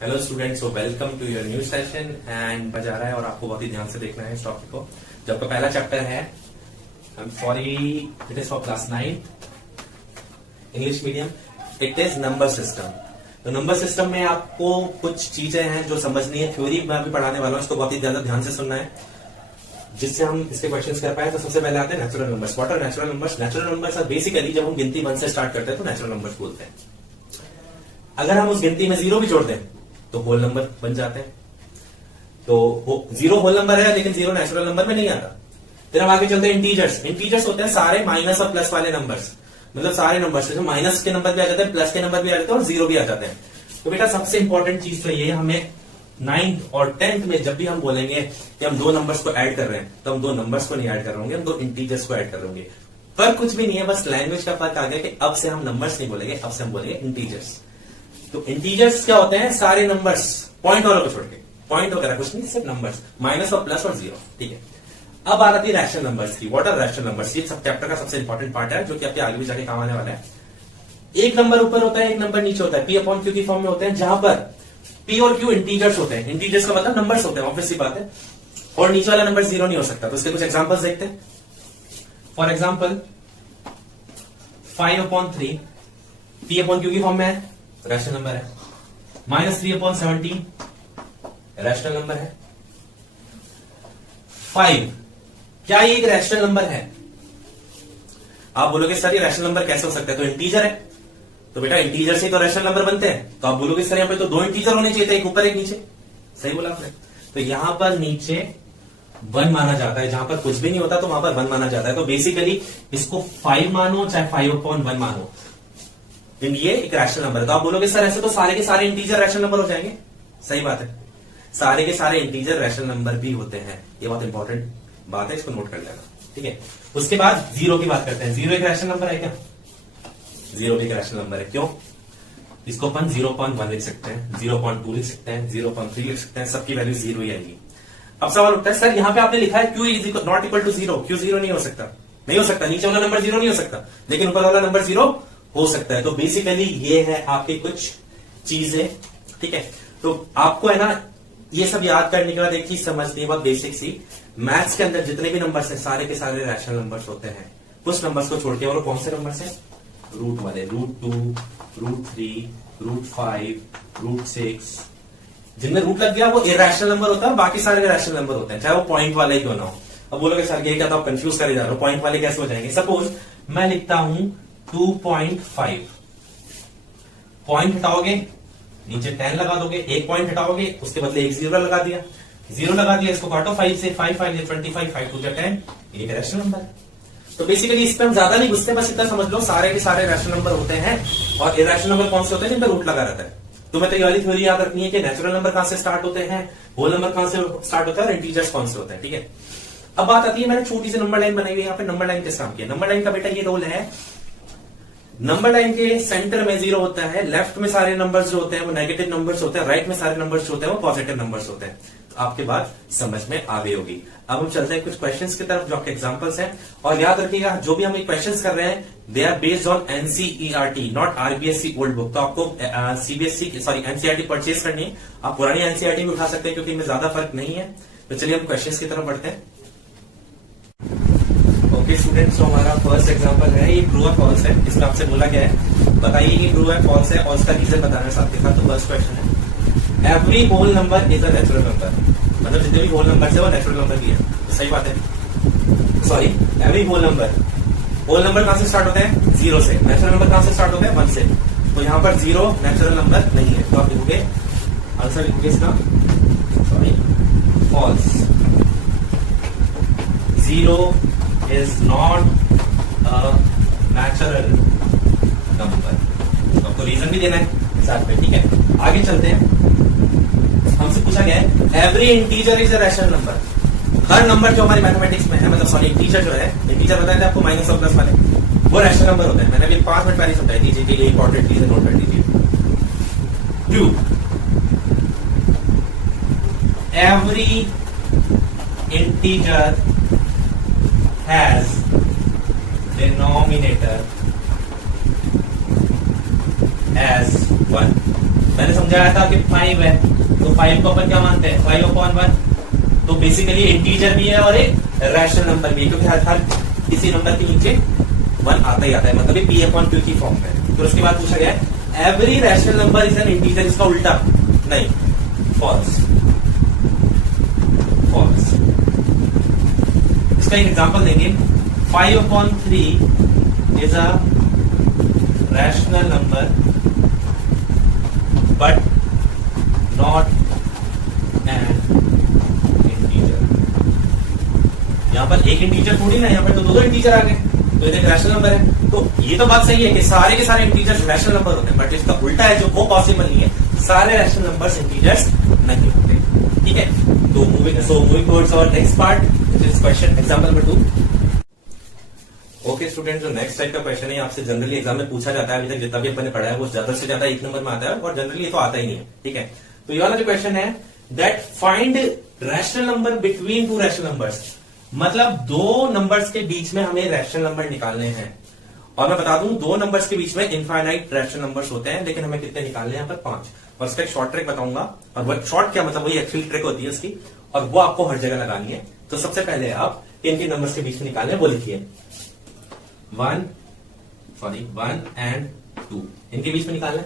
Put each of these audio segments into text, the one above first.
Hello students, welcome to your new session and मजा आ रहा है और आपको बहुत ही ध्यान से देखना है इस टॉपिक को। जो आपका पहला चैप्टर है, I am sorry, it is for class 9 English medium, it is number system. तो नंबर सिस्टम में आपको कुछ चीजें हैं जो समझनी है। थ्योरी मैं अभी पढ़ाने वाला हूँ, इसको बहुत ही ज्यादा ध्यान से सुनना है जिससे हम इसके क्वेश्चंस कर पाए। तो सबसे पहले आते हैं natural numbers. What are natural numbers? Natural numbers are basically जब हम गिनती 1 से स्टार्ट करते हैं तो नेचुरल नंबर्स बोलते हैं। अगर हम उस गिनती में 0 भी जोड़ दें तो होल नंबर बन जाते हैं। तो 0 होल नंबर है लेकिन 0 नेचुरल नंबर में नहीं आता। फिर हम आगे चलते हैं इंटीजर्स। इंटीजर्स होते हैं सारे माइनस और प्लस वाले नंबर्स, मतलब सारे नंबर्स जो माइनस के नंबर भी आ जाते हैं, प्लस के नंबर भी आ जाते हैं और 0 भी आ जाते हैं। तो बेटा सबसे इंपॉर्टेंट चीज तो ये, हमें 9th और 10th में जब भी हम बोलेंगे कि हम दो नंबर्स को ऐड कर रहे हैं तो हम दो नंबर्स को नहीं ऐड कर रहे होंगे, हम दो इंटीजर्स को ऐड कर रहे होंगे। पर कुछ भी नहीं है, बस लैंग्वेज का फर्क आ गया कि अब से हम नंबर्स नहीं बोलेंगे, अब से हम बोलेंगे इंटीजर्स। तो इंटीजर्स क्या होते हैं? सारे नंबर्स, पॉइंट वालों को छोड़ के, पॉइंट वगैरह कुछ नहीं, सिर्फ नंबर्स, माइनस और प्लस और 0। ठीक है, अब आ जाती है रैशनल नंबर्स की। What are rational numbers? ये सब चैप्टर का सबसे इंपॉर्टेंट पार्ट है जो कि आपके आगे भी जाके काम आने वाला है। एक नंबर ऊपर होता है, एक नंबर नीचे होता है, पी अपॉन क्यू की फॉर्म में होते हैं, जहां पर पी और क्यू इंटीजर्स होते हैं। इंटीजर्स का मतलब नंबर्स होते हैं, ऑब्वियसली बात है, और नीचे वाला नंबर 0 नहीं हो सकता। तो इसके कुछ एग्जांपल्स देखते हैं। For example 5/3 P upon Q की फॉर्म में है, रैशनल नंबर है। -3/17 रैशनल नंबर है। 5 क्या ये एक रैशनल नंबर है? आप बोलोगे सर ये रैशनल नंबर कैसे हो सकता है? तो इंटीजर है, तो बेटा इंटीजर से तो रैशनल नंबर बनते हैं। तो आप बोलोगे सर यहाँ पे तो दो इंटीजर होने चाहिए थे, एक ऊपर एक नीचे। सही बोला आपने। तो यहां पर नीचे 1 माना जाता है, जहां पर कुछ भी नहीं होता तो वहां पर 1 माना जाता है। तो बेसिकली इसको 5 मानो चाहे 5/1 मानो, ये एक रैशनल नंबर है। तो आप बोलोगे सर ऐसे तो सारे के सारे इंटीजर रैशनल नंबर हो जाएंगे। सही बात है, सारे के सारे इंटीजर रैशनल नंबर भी होते हैं। ये बहुत इंपॉर्टेंट बात है, इसको नोट कर लेना। ठीक है, उसके बाद 0 की बात करते हैं। 0 एक रैशनल नंबर है क्या? 0 भी एक रैशनल नंबर है। क्यों? इसको अपन 0.1 लिख सकते हैं, 0.2 लिख सकते हैं, 0.3 लिख सकते हैं, सबकी वैल्यू 0 ही आएगी। अब सवाल उठता है सर यहाँ पे आपने लिखा है q is not equal to 0, क्यों 0 नहीं हो सकता? नहीं हो सकता, नीचे वाला नंबर 0 नहीं हो सकता, लेकिन ऊपर वाला नंबर 0 हो सकता है। तो बेसिकली ये है आपकी कुछ चीजें। ठीक है, तो आपको है ना ये सब याद करने के बाद एक चीज समझनी है, बहुत बेसिक सी। मैथ्स के अंदर जितने भी नंबर्स हैं सारे के सारे रैशनल नंबर्स होते हैं, कुछ नंबर्स को छोड़ के। और कौन से नंबर्स हैं? रूट वाले, √2, √3, √5, √6। जिनमें रूट लग गया वो इरैशनल नंबर होता है, बाकी सारे रैशनल नंबर होते हैं, चाहे वो पॉइंट वाले ही क्यों ना हो। अब बोलोगे सर ये क्या, तो आप कंफ्यूज करे जा रहे हो, पॉइंट वाले कैसे हो जाएंगे? सपोज मैं लिखता हूं 2.5, पॉइंट हटाओगे नीचे 10 लगा दोगे, एक पॉइंट हटाओगे उसके बदले एक 0 लगा दिया, 0 लगा दिया, इसको काटो 5 से, 5 5 25, 5 2 10, एक रैशनल नंबर है। तो बेसिकली इस पे हम ज्यादा नहीं घुसते, बस इतना समझ लो सारे के सारे रैशनल नंबर होते हैं। और इरैशनल नंबर कौन से होते हैं? जिन पर रूट लगा रहता है। तो मैं तो ये वाली थ्योरी याद रखनी है कि नेचुरल नंबर कहां से स्टार्ट होते हैं, होल नंबर कहां से स्टार्ट होता है और इंटीजर्स कौन से होते हैं। ठीक है, अब बात आती है, मैंने छोटी सी नंबर लाइन बनाई हुई है यहाँ पे। नंबर लाइन किस काम की है? नंबर लाइन का बेटा ये रोल है, नंबर लाइन के सेंटर में 0 होता है, लेफ्ट में सारे नंबर्स जो होते हैं वो नेगेटिव नंबर्स होते हैं, राइट में सारे नंबर्स जो होते हैं वो पॉजिटिव नंबर्स होते हैं। तो आपके बात समझ में आ गई होगी। अब हम चलते हैं कुछ क्वेश्चंस की तरफ जो आपके एग्जांपल्स हैं। और याद रखिएगा जो भी हम क्वेश्चंस कर रहे हैं they are based on NCERT, not RBSE old book. तो आपको सीबीएसई सॉरी एनसीईआरटी परचेज करनी है। आप पुरानी एनसीईआरटी भी उठा सकते हैं क्योंकि इनमें ज्यादा फर्क नहीं है। तो चलिए हम क्वेश्चंस की तरफ बढ़ते हैं। ओके स्टूडेंट्स, तो हमारा फर्स्ट एग्जांपल है, ये ट्रू है फॉल्स है। इसमें आपसे बोला गया है बताइए कि ट्रू है फॉल्स है और उसका रीजन बताना है साथ के साथ। तो फर्स्ट क्वेश्चन है, every whole number is a natural number, मतलब जितने भी होल नंबर है वो नेचुरल नंबर भी है। तो सही बात है, सॉरी एवरी होल नंबर कहां से स्टार्ट होते हैं? 0 से। नेचुरल नंबर कहां से स्टार्ट होते हैं? 1 से। तो यहां पर 0 नेचुरल नंबर नहीं है। तो आप लिखोगे आंसर, लिखोगे इसका sorry false, 0 is not a natural number। तो आपको रीजन भी देना है साथ में। ठीक है, आगे चलते हैं। हमसे पूछा गया है every integer is a rational number. Her number जो हमारी मैथमेटिक्स में है, मतलब सॉरी इंटीजर जो है, इंटीजर बताया था आपको माइनस और प्लस वाले, वो रैशनल नंबर होते हैं। मैंने अभी 5 मिनट पहले समझाई थी, जी ये इंपॉर्टेंट चीज नोट कर लीजिए। True, every integer has denominator as 1। मैंने समझाया था कि 5 है, तो 5 को अपन क्या मानते हैं, 5/1। तो बेसिकली इंटीजर भी है और एक रैशनल नंबर भी है, क्योंकि हर किसी नंबर के नीचे 1 आता ही आता है, मतलब ये P/Q की फॉर्म में। फिर उसके बाद पूछा गया है every rational number is an integer, इसका उल्टा नहीं, फॉल्स। फॉल्स। इसका एक एग्जांपल देंगे, 5/3 is a rational number but not an integer. यहां पर एक इंटीजर थोड़ी ना, यहां पर तो दो इंटीजर आ गए, तो ये एक रैशनल नंबर है। तो ये तो बात सही है कि सारे के सारे इंटीजर्स रैशनल नंबर होते हैं, बट इसका उल्टा है जो वो पॉसिबल नहीं है, सारे रैशनल नंबर्स इंटीजर्स नहीं होते। ठीक है, तो moving towards our next part, this is question example number 2। Okay student, जो नेक्स्ट टाइप का क्वेश्चन है आपसे जनरली एग्जाम में पूछा जाता है, अभी तक जितना भी अपन ने पढ़ा है वो ज्यादा से ज्यादा 1 नंबर में आता है, और जनरली ये तो आता ही नहीं है। ठीक है, तो ये वाला जो क्वेश्चन है that find rational number between 2 rational numbers, मतलब 2 नंबर्स के बीच में हमें रैशनल नंबर निकालने हैं। और मैं बता दूं 2 नंबर्स के बीच में इनफाइनाइट रैशनल नंबर्स होते हैं, लेकिन हमें कितने निकालने हैं, यहाँ पर 5। और उसका एक शॉर्ट ट्रिक बताऊंगा, और वो शॉर्ट क्या मतलब वही एक्चुअली ट्रिक होती है उसकी, और वो आपको हर जगह लगानी है। तो सबसे पहले आप इनके नंबर्स के बीच में निकालने वो लिखिए 1 एंड 2 इनके बीच में निकालना है।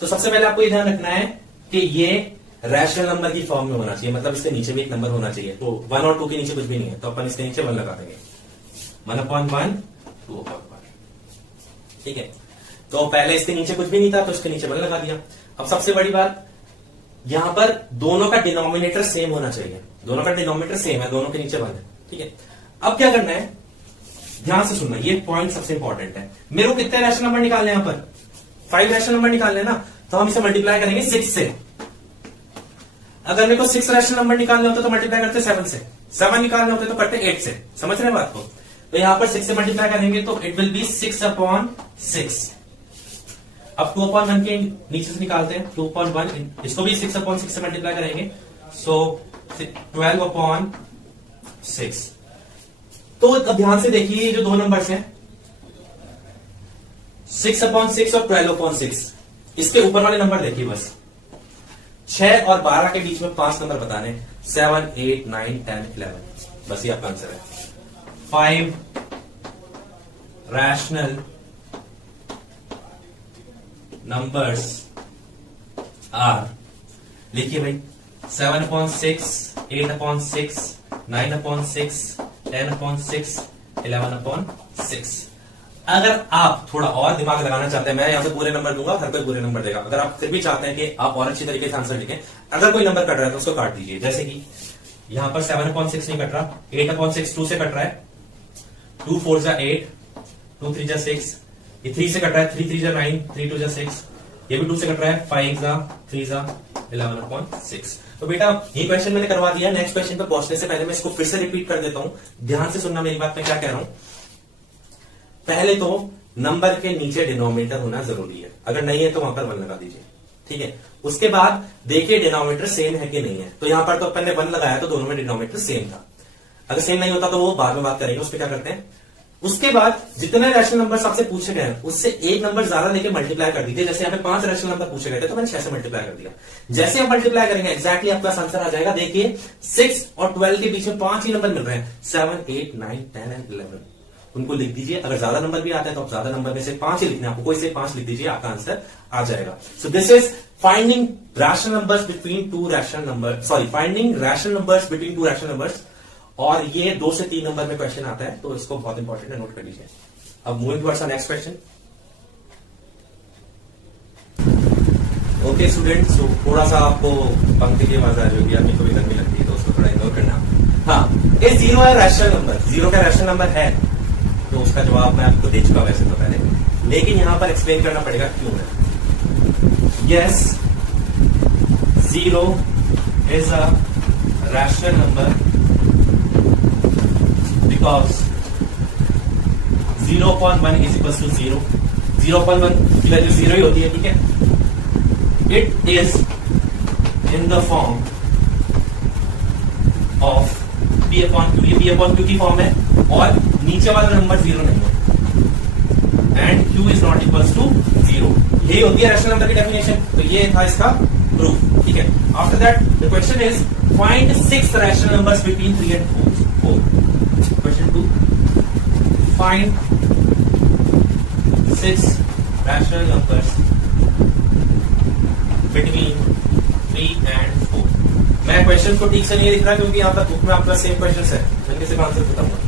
तो सबसे पहले आपको ये ध्यान रखना है कि ये रैशनल नंबर की फॉर्म में होना चाहिए, मतलब इसके नीचे भी एक नंबर होना चाहिए। तो 1 और 2 के नीचे कुछ भी नहीं है, तो अपन इसके नीचे 1 लगा देंगे, 1/1, 2/1। ठीक है, तो पहले इसके नीचे कुछ भी नहीं था, तो इसके नीचे 1 लगा दिया। अब सबसे बड़ी बात, यहां पर दोनों का डिनोमिनेटर सेम होना चाहिए, दोनों का डिनोमिनेटर सेम है, दोनों के नीचे 1 है। ठीक है, अब क्या करना है, ध्यान से सुनना, ये पॉइंट सबसे इंपॉर्टेंट है। मेरे को कितने रैशनल नंबर निकालने हैं, यहाँ पर 5 रैशनल नंबर निकालने ना, तो हम इसे मल्टीप्लाई करेंगे 6 से। अगर मेरे को 6 रैशनल नंबर निकालने होते तो मल्टीप्लाई करते 7 से, 7 निकालने होते तो करते 8 से। समझ रहे हैं बात को? तो यहां पर 6 से मल्टीप्लाई करेंगे तो इट विल बी 6/6। अब 2/1 के नीचे से निकालते हैं 2/1, इसको भी 6/6 से मल्टीप्लाई करेंगे, सो 12/6। तो अब ध्यान से देखिए, ये जो 2 नंबर्स हैं 6/6 और 12/6, इसके ऊपर वाले नंबर देखिए, बस 6 और 12 के बीच में 5 नंबर बताने, 7, 8, 9, 10, 11, बस ये आपका आंसर है। 5 रैशनल नंबर्स आर, लिखिए भाई, 7/6, 8/6, 9/6, 10/6, 11/6। अगर आप थोड़ा और दिमाग लगाना चाहते हैं, मैं यहां पे पूरे नंबर दूंगा, हर कोई पूरे नंबर देगा। अगर आप फिर भी चाहते हैं कि आप और अच्छी तरीके से आंसर लिखें, अगर कोई नंबर कट रहा है तो उसको काट दीजिए। जैसे कि यहां पर 7/6 नहीं कट रहा, 8/6 2 से कट रहा है, 2 4 जा 8, 2 3 जा 6, ये 3 से कट रहा है, 3 3 जा 9, 3 2 जा 6, ये भी 2 से कट रहा है, 5 जा 3 जा 11/6। तो बेटा ये क्वेश्चन मैंने करवा दिया। नेक्स्ट क्वेश्चन पे पहुंचने से पहले मैं इसको फिर से रिपीट कर देता हूं, ध्यान से सुनना मेरी बात, मैं क्या कह रहा हूं। पहले तो नंबर के नीचे डिनोमिनेटर होना जरूरी है, अगर नहीं है तो वहां पर 1 लगा दीजिए। ठीक है, उसके बाद देखिए डिनोमिनेटर सेम है कि नहीं है। तो यहां पर तो अपन ने 1 लगाया तो दोनों में डिनोमिनेटर सेम था, अगर सेम नहीं होता तो वो बाद में बात करेंगे, उस पर क्या करते हैं। उसके बाद जितने रैशनल नंबर्स आपसे पूछे गए हैं उससे एक नंबर ज्यादा लेके मल्टीप्लाई कर दीजिए। जैसे यहाँ पे 5 रैशनल नंबर पूछे गए थे तो मैंने 6 से मल्टीप्लाई कर दिया। जैसे आप मल्टीप्लाई करेंगे एग्जैक्टली आपका आंसर आ जाएगा। देखिए 6 और 12 के बीच में 5 ही नंबर मिल रहे हैं, 7, 8, 9, 10 एंड 11। उनको लिख दीजिए, अगर ज्यादा नंबर भी आता है तो आप ज्यादा नंबर में से 5 ही लिखने, आपको कोई से 5 लिख दीजिए, आपका आंसर आ जाएगा। So this is finding rational numbers between 2 rational number, sorry finding rational numbers between 2 rational numbers. और ये 2 से 3 नंबर में क्वेश्चन आता है, तो इसको बहुत इंपॉर्टेंट है, नोट कर लीजिए। अब moving towards next question. Okay students, तो थोड़ा सा आपको पंक्ति की आवाज आ जाएगी, आपकी कभी गर्मी लगती है तो उसको थोड़ा इग्नोर करना। हाँ, ये 0 है रैशनल नंबर, 0 का रैशनल नंबर है, तो उसका जवाब मैं आपको दे चुका वैसे तो पहले, लेकिन यहां पर एक्सप्लेन करना पड़ेगा क्यों है। Yes, 0 is a rational number because 0/1 is equal to 0, 0/1 की वैल्यू 0 ही होती है। ठीक है, it is in the form of P/Q, ये P/Q की फॉर्म है, और नीचे वाला नंबर 0 नहीं है। And q is not equals to 0। यही होती है रैशनल नंबर की डेफिनेशन। तो ये था इसका प्रूफ, ठीक है। After that the question is find 6 rational numbers between 3 and 4। Question 2, find 6 rational numbers between 3 and 4। मैं क्वेश्चन को ठीक से नहीं लिख रहा क्योंकि यहाँ पर बुक में आपका सेम क्वेश्चन है, मैं सिर्फ आंसर बताऊंगा।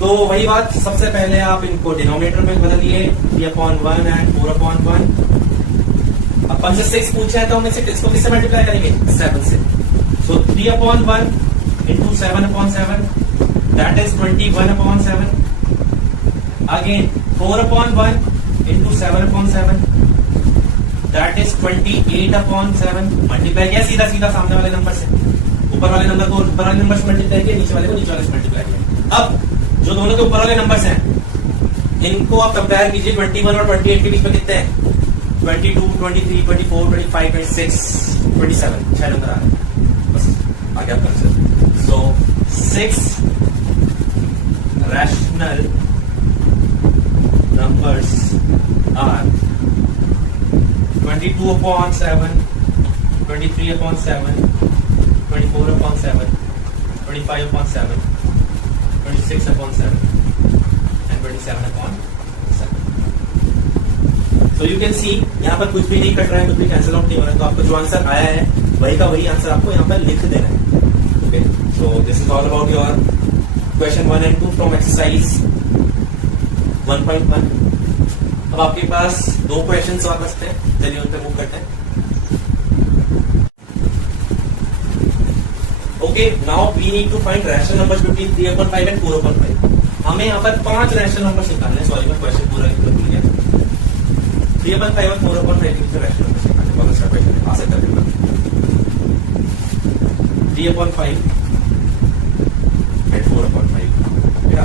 तो वही बात, सबसे पहले आप इनको डिनोमिनेटर में बदलिए 3/1 and 4/1। अब 5 से 6 पूछा है तो हम इसको किससे मल्टीप्लाई करेंगे? 7 से। सो 3/1 into 7/7, that is 21/7। Again 4/1 into 7/7, that is 28/7। Multiply किया सीधा सीधा सामने वाले नंबर से, ऊपर वाले नंबर को ऊपर वाले नंबर से मल्टीप्लाई किया, नीचे वाले को नीचे वाले से मल्टीप्लाई किया। अब जो दोनों के ऊपर वाले नंबर्स हैं इनको आप कंपेयर कीजिए, 21 और 28 के बीच में कितने हैं? 22, 23, 24, 25, 26, 27, 6 नंबर आ रहे हैं। बस आगे आप कर। सो 6 rational numbers are 22/7, 23/7, 24/7, 25/7, 26/7 and 27/7। So you can see यहाँ पर कुछ भी नहीं कट रहा है, कुछ भी कैंसिल आउट नहीं हो रहा है। तो आपको जो आंसर आया है वही का वही आंसर आपको यहाँ पर लिख देना है। Okay, so this is all about your question 1 and 2 from exercise 1.1। अब आपके पास 2 क्वेश्चन और बचते हैं, चलिए उन पे मूव करते हैं। Okay, now we need to find rational numbers between 3/5 and 4/5। हमें यहाँ पर 5 रैशनल नंबर्स निकालने। सॉरी मैं क्वेश्चन पूरा भूल गया। 3/5 और 4/5 के बीच रैशनल नंबर्स निकालने, बहुत अच्छा क्वेश्चन है, आ सकता है। 3/5 and 4/5, बेटा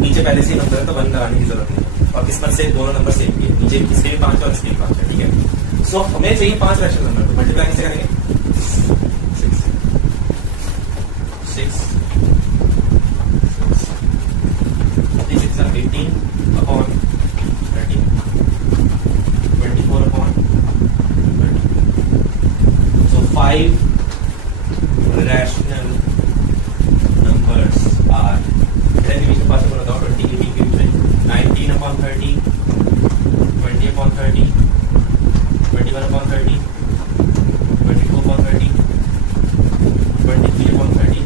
नीचे पहले से नंबर है तो 1 लगाने की जरूरत नहीं, और किस्मत से दोनों नंबर सेम ही है, नीचे इसके भी 5 और इसके भी 5 है, ठीक है। सो हमें चाहिए 5 रैशनल नंबर, तो मल्टीप्लाई कैसे करेंगे? 6 18/30, 24/30। So 5 rational numbers are, division pass को बताओ, 20 के बीच में 19/30, 20/30, 21/30, 22/30, 23/30,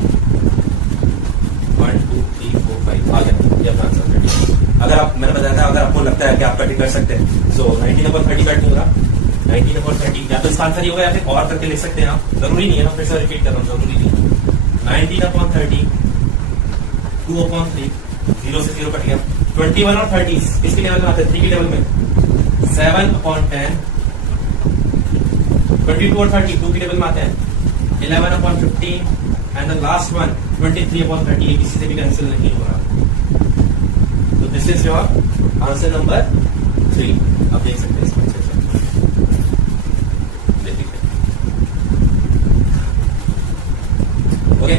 1 2 3 4 5 आ गया ये अपना आंसर। अगर आप, मैंने बताया था, अगर आपको लगता है कि आप कटिंग कर सकते हैं, सो 19/30 कट होगा, 19/30 या तो इसका आंसर ही होगा या फिर और करके लिख सकते हैं आप, जरूरी नहीं है, मैं फिर से रिपीट कर रहा हूँ, जरूरी नहीं है। 19/30, 2/3, 0 से 0 कट गया। 21 और 30 किसके लेवल में आते हैं? 3 के लेवल में। 7/10, 22 और 30 2 के लेवल में आते हैं। 11/15 एंड द लास्ट वन 23/30, ये किसी से भी कैंसिल नहीं हो रहा। तो this is your answer number 3। आप देख सकते हैं इसको अच्छे से, okay.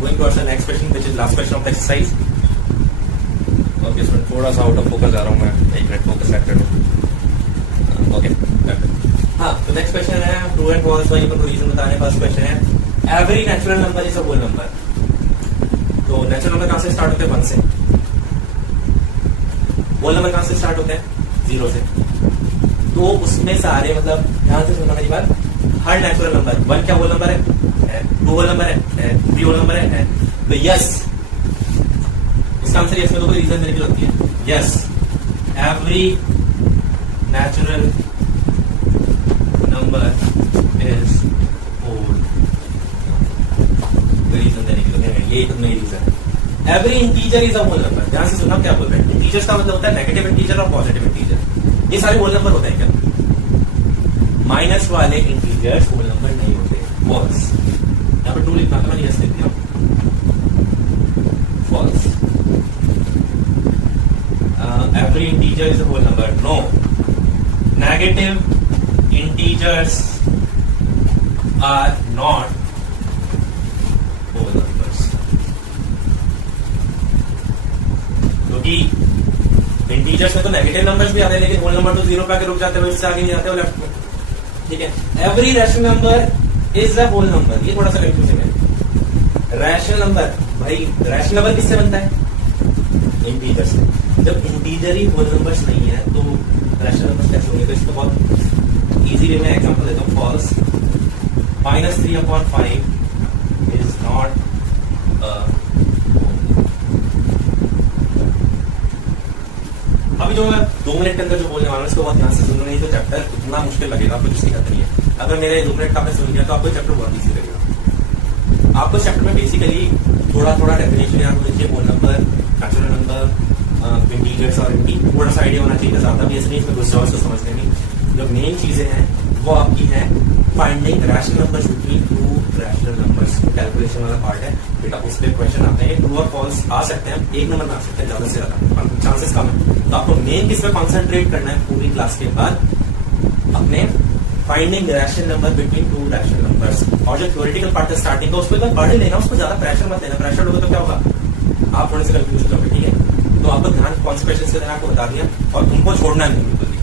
Going to next question which is last question of the exercise. Okay, इसमें थोड़ा सा आउट ऑफ फोकस आ रहा हूं मैं, 1 मिनट फोकस सेट कर लूं। ओके, हाँ, तो नेक्स्ट क्वेश्चन है ट्रू एंड फॉल्स, वहीं पर रीजन बताने। फर्स्ट क्वेश्चन है every natural number is a whole number. तो नेचुरल नंबर कहां से स्टार्ट होते हैं? 1 से। होल नंबर कहां से स्टार्ट होते हैं? 0 से। तो उसमें सारे, मतलब ध्यान से सुनना मेरी बात, हर नेचुरल नंबर 1 क्या होल नंबर है? 2 होल नंबर है, 3 होल नंबर है। तो यस, इसका आंसर यस में तो कोई रीजन देने की जरूरत नहीं है। Yes, every natural number is whole. कोई रीजन देने की जरूरत नहीं है, ये तो नहीं रीजन है। Every integer is a whole number. ध्यान से सुनना क्या बोल रहे हैं। इंटीजर्स का मतलब होता है नेगेटिव इंटीजर और पॉजिटिव इंटीजर, ये सारे होल नंबर होते हैं क्या? माइनस वाले इंटीजर्स होल नंबर नहीं होते, फॉल्स। यहाँ पर 2 लिखना था, मैंने यस लिख दिया, false. Every integer is a whole number, no. Negative integers are not whole numbers. क्योंकि इंटीजर्स में तो नेगेटिव नंबर्स भी आते हैं, लेकिन होल नंबर तो 0 पे आके रुक जाते हैं, इससे आगे नहीं जाते हो लेफ्ट में। ठीक है, every rational number is a whole number, ये थोड़ा सा कंफ्यूजिंग है। रैशनल नंबर, भाई रैशनल नंबर किससे बनता है? इंटीजर से। जब इंटीजर ही होल नंबर्स नहीं है तो रैशनल नंबर कैसे होंगे? तो इसको बहुत इजी वे में एग्जांपल देता हूँ। फॉल्स -3/5 इज नॉट अभी जो मैं 2 मिनट के अंदर जो बोलने वाला हूँ इसको बहुत ध्यान से सुनना, नहीं तो चैप्टर इतना मुश्किल लगेगा, आपको कुछ दिक्कत नहीं है। अगर मेरे 2 मिनट का आपने सुन लिया तो आपको चैप्टर बहुत ईजी लगेगा। आपको चैप्टर में बेसिकली थोड़ा थोड़ा डेफिनेशन याद होना चाहिए, whole number, natural number, integers और इनकी थोड़ा सा आइडिया होना चाहिए, ज्यादा भी ऐसे नहीं इसमें घुस जाओ इसको समझने में। जो मेन चीजें हैं वो आपकी है finding rational numbers between 2 rational numbers, calculation वाला पार्ट है बेटा। उस पर क्वेश्चन आते हैं, ट्रू और फॉल्स आ सकते हैं, 1 नंबर में आ सकते हैं, ज्यादा से ज्यादा चांसेस कम है। तो आपको मेन किस पे कॉन्सेंट्रेट करना है पूरी क्लास के बाद? अपने finding rational number between 2 rational numbers. और जो थ्योरेटिकल पार्ट है स्टार्टिंग का, उसको पढ़ ही लेना, उसको ज्यादा प्रेशर मत लेना। प्रेशर लोगे तो क्या होगा? आप थोड़े से कंफ्यूज हो जाओगे। ठीक है, तो आपको ध्यान कौन से क्वेश्चन से देना आपको बता दिया, और तुमको छोड़ना नहीं बिल्कुल भी।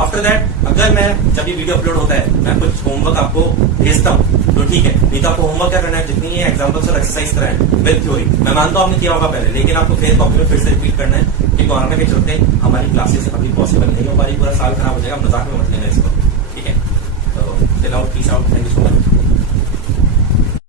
आफ्टर दैट अगर मैं जब ये वीडियो अपलोड होता है मैं कुछ होमवर्क आपको भेजता हूँ तो ठीक है, नहीं तो आपको होमवर्क क्या करना है, जितनी ये एग्जाम्पल्स और एक्सरसाइज कराएं विद थ्योरी, मैं मानता हूँ आपने किया होगा पहले, लेकिन आपको फिर कॉपी में फिर से रिपीट करना है कि कोरोना के चलते हमारी क्लासेस अभी पॉसिबल नहीं हो पा रही, पूरा साल खराब हो जाएगा, मजाक में मत लेना इसको। ठीक है, तो chill out, peace out, thank you so much.